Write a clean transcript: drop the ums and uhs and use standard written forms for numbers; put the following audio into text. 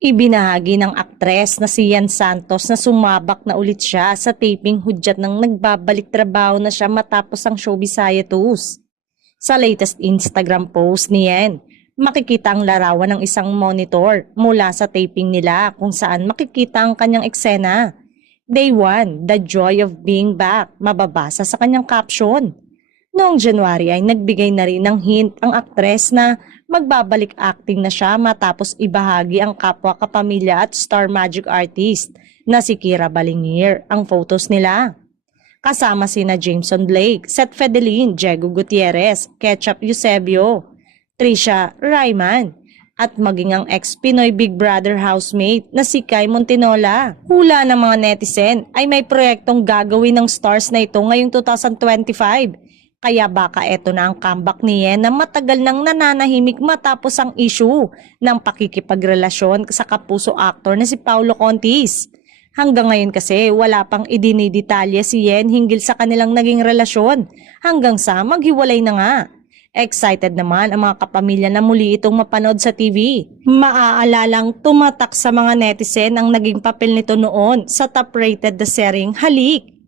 Ibinahagi ng aktres na si Yan Santos na sumabak na ulit siya sa taping hudyat ng nagbabalik trabaho na siya matapos ang showbiz hiatus. Sa latest Instagram post ni Yan, makikita ang larawan ng isang monitor mula sa taping nila kung saan makikita ang kanyang eksena. Day 1, The Joy of Being Back, mababasa sa kanyang caption. Noong January ay nagbigay na rin ng hint ang aktres na magbabalik acting na siya matapos ibahagi ang kapwa kapamilya at star magic artist na si Kira Balingir ang photos nila. Kasama sina Jameson Blake, Seth Fedelin, Diego Gutierrez, Ketchup Eusebio, Trisha Rayman, at maging ang ex-Pinoy Big Brother housemate na si Kai Montinola. Hula ng mga netizen ay may proyektong gagawin ng stars na ito ngayong 2025. Kaya baka eto na ang comeback ni Yen na matagal nang nananahimik matapos ang issue ng pakikipagrelasyon sa kapuso actor na si Paulo Contis. Hanggang ngayon kasi wala pang idinidetalye si Yen hinggil sa kanilang naging relasyon hanggang sa maghiwalay na nga. Excited naman ang mga kapamilya na muli itong mapanood sa TV. Maaalalang tumatak sa mga netizen ang naging papel nito noon sa top-rated na seryeng Halik.